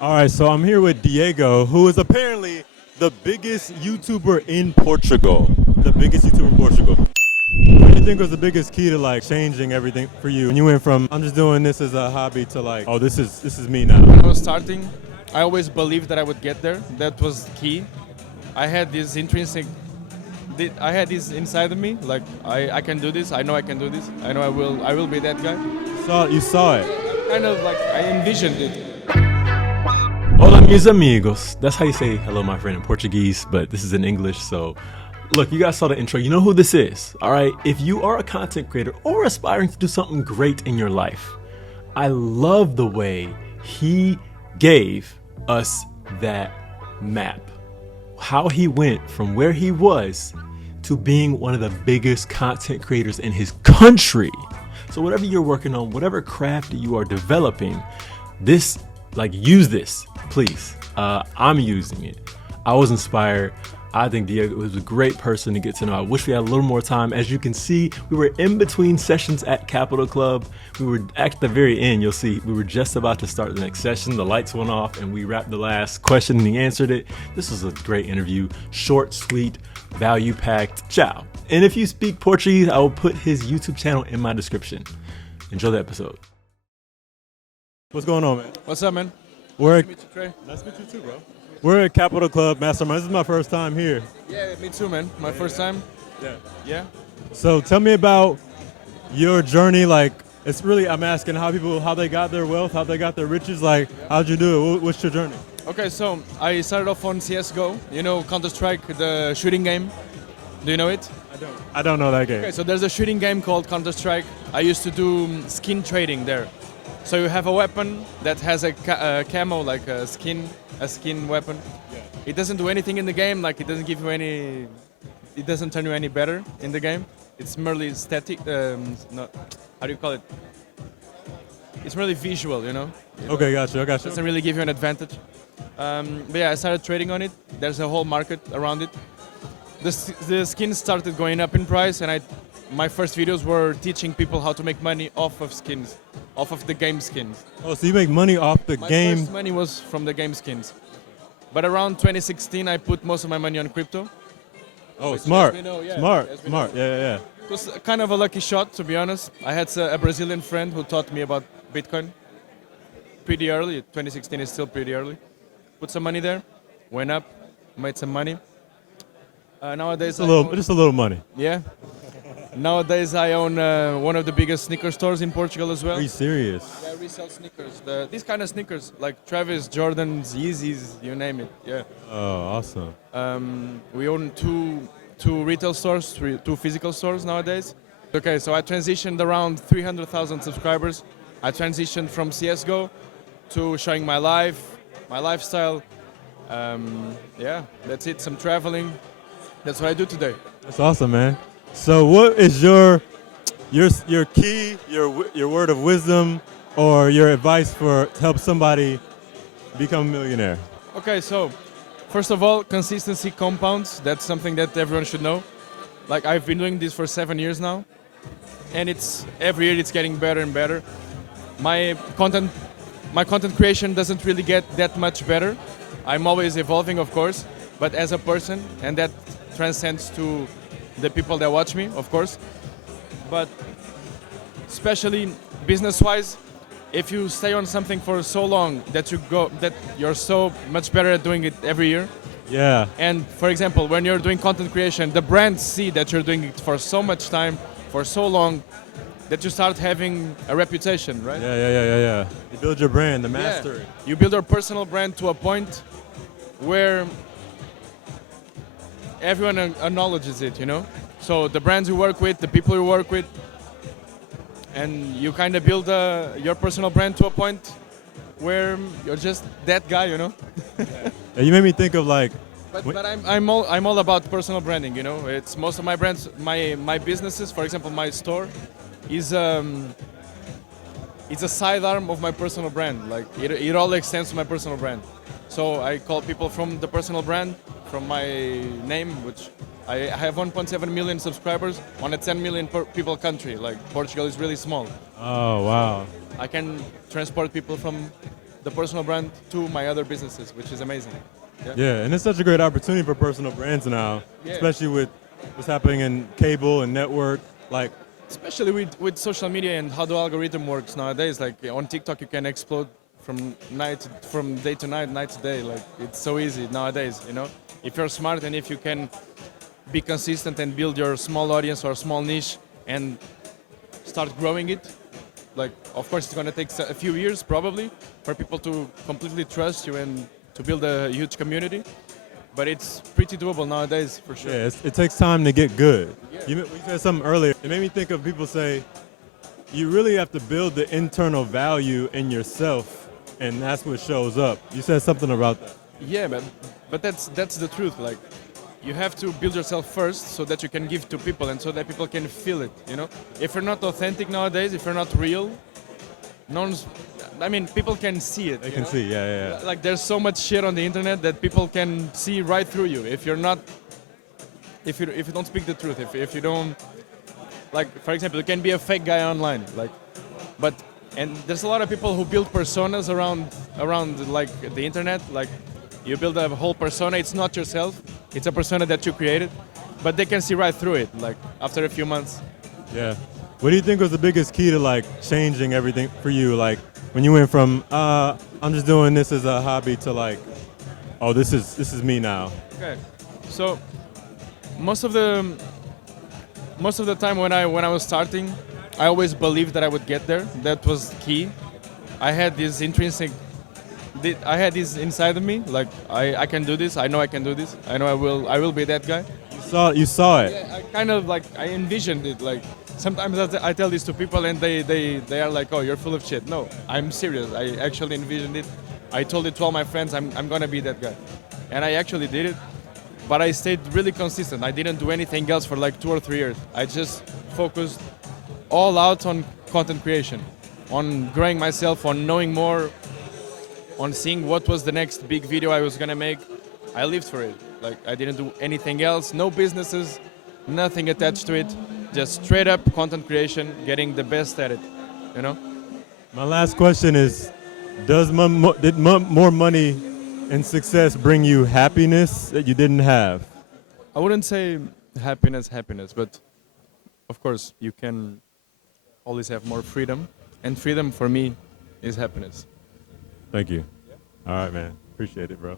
All right, so I'm here with Diego, who is apparently the biggest YouTuber in Portugal. The biggest YouTuber in Portugal. What do you think was the biggest key to like changing everything for you? And you went from I'm just doing this as a hobby to like, oh, this is me now. When I was starting, I always believed that I would get there. That was key. I had this intrinsic, I had this inside of me, like I can do this. I know I can do this. I know I will be that guy. You saw it. Kind of like I envisioned it. Hola, mis amigos. That's how you say hello, my friend, in Portuguese, but this is in English. So, look, you guys saw the intro. You know who this is, all right? If you are a content creator or aspiring to do something great in your life, I love the way he gave us that map. How he went from where he was to being one of the biggest content creators in his country. So, whatever you're working on, whatever craft you are developing, use this, please. I'm using it. I was inspired. I think Diogo was a great person to get to know. I wish we had a little more time. As you can see, we were in between sessions at Capital Club. We were at the very end, you'll see, we were just about to start the next session. The lights went off and we wrapped the last question and he answered it. This was a great interview. Short, sweet, value-packed. Ciao. And if you speak Portuguese, I will put his YouTube channel in my description. Enjoy the episode. What's going on, man? What's up, man? We're Nice to meet you, Trey. Nice to meet you too, bro. We're at Capital Club Mastermind. This is my first time here. Yeah, me too, man. My first time. Yeah. Yeah. So tell me about your journey. Like, it's really, I'm asking how they got their wealth, how they got their riches. Like, how'd you do it? What's your journey? Okay, so I started off on CS:GO. You know Counter-Strike, the shooting game. Do you know it? I don't know that game. Okay, so there's a shooting game called Counter-Strike. I used to do skin trading there. So you have a weapon that has a camo, like a skin weapon. Yeah. It doesn't do anything in the game, like it doesn't give you any, it doesn't turn you any better in the game. It's merely static, not, how do you call it? It's merely visual, you know? Okay, gotcha. I got It you. doesn't really give you an advantage. But yeah, I started trading on it. There's a whole market around it. The skins started going up in price, and my first videos were teaching people how to make money off of skins, off of the game skins. Oh, so you make money off the My game? first money was from the game skins. But around 2016, I put most of my money on crypto. Oh, Which, smart. as we know, yeah, Smart. as we Smart. know. Yeah. It was kind of a lucky shot, to be honest. I had a Brazilian friend who taught me about Bitcoin pretty early. 2016 is still pretty early. Put some money there, went up, made some money. Nowadays, Just a little money. yeah. Nowadays, I own one of the biggest sneaker stores in Portugal as well. Are you serious? Yeah, I resell sneakers. These kind of sneakers, like Travis, Jordans, Yeezys, you name it. Yeah. Oh, awesome. We own two retail stores, two physical stores nowadays. Okay, so I transitioned around 300,000 subscribers. I transitioned from CS:GO to showing my life, my lifestyle. Yeah, that's it. Some traveling. That's what I do today. That's awesome, man. So, what is your key, your word of wisdom, or your advice to help somebody become a millionaire? Okay, so first of all, consistency compounds. That's something that everyone should know. Like I've been doing this for 7 years now, and every year it's getting better and better. My content creation doesn't really get that much better. I'm always evolving, of course, but as a person, and that transcends to the people that watch me, of course. But especially business-wise, if you stay on something for so long that you're so much better at doing it every year. Yeah. And for example, when you're doing content creation, the brands see that you're doing it for so much time, for so long, that you start having a reputation, right? Yeah. You build your brand, the Yeah. mastery. You build your personal brand to a point where everyone acknowledges it, you know? So the brands you work with, the people you work with, and you kind of build your personal brand to a point where you're just that guy, you know? Yeah, you made me think of like, But I'm all about personal branding, you know? It's most of my brands, my businesses, for example, my store is it's a sidearm of my personal brand. Like it all extends to my personal brand. So I call people from the personal brand, from my name, which I have 1.7 million subscribers on a 10 million people country. Like Portugal is really small. oh wow. I can transport people from the personal brand to my other businesses, which is amazing. Yeah, and it's such a great opportunity for personal brands now, Yeah. especially with what's happening in cable and network. Like, Especially with social media and how the algorithm works nowadays. Like on TikTok, you can explode from day to night, night to day. Like it's so easy nowadays. If you're smart and if you can be consistent and build your small audience or small niche and start growing it. Like, of course, it's gonna take a few years probably for people to completely trust you and to build a huge community. But it's pretty doable nowadays for sure. yeah, it takes time to get good. Yeah. We said something earlier. It made me think of people say, you really have to build the internal value in yourself, and that's what shows up. You said something about that. Yeah, but that's the truth. Like, you have to build yourself first so that you can give to people and so that people can feel it. If you're not authentic nowadays, if you're not real, people can see it. They can see, yeah. Like, there's so much shit on the internet that people can see right through you if you don't speak the truth. If you don't, like, for example, you can be a fake guy online, and there's a lot of people who build personas around like the internet. Like, you build a whole persona. It's not yourself. It's a persona that you created, but they can see right through it. Like, after a few months. Yeah. What do you think was the biggest key to like changing everything for you? Like when you went from I'm just doing this as a hobby to like, oh, this is me now. Okay. So most of the time when I was starting, I always believed that I would get there. That was key. I had this inside of me, like I can do this. I know I can do this. I know I will be that guy. You saw it. Yeah, I kind of like I envisioned it. Like sometimes I tell this to people and they are like, oh, you're full of shit. No, I'm serious. I actually envisioned it. I told it to all my friends. I'm gonna be that guy, and I actually did it. But I stayed really consistent. I didn't do anything else for like 2 or 3 years. I just focused all out on content creation, on growing myself, on knowing more, on seeing what was the next big video I was gonna make. I lived for it. Like, I didn't do anything else, no businesses, nothing attached to it, just straight up content creation, getting the best at it, My last question is, did more money and success bring you happiness that you didn't have? I wouldn't say happiness, but of course you can always have more freedom, and freedom for me is happiness. Thank you. All right, man. Appreciate it, bro.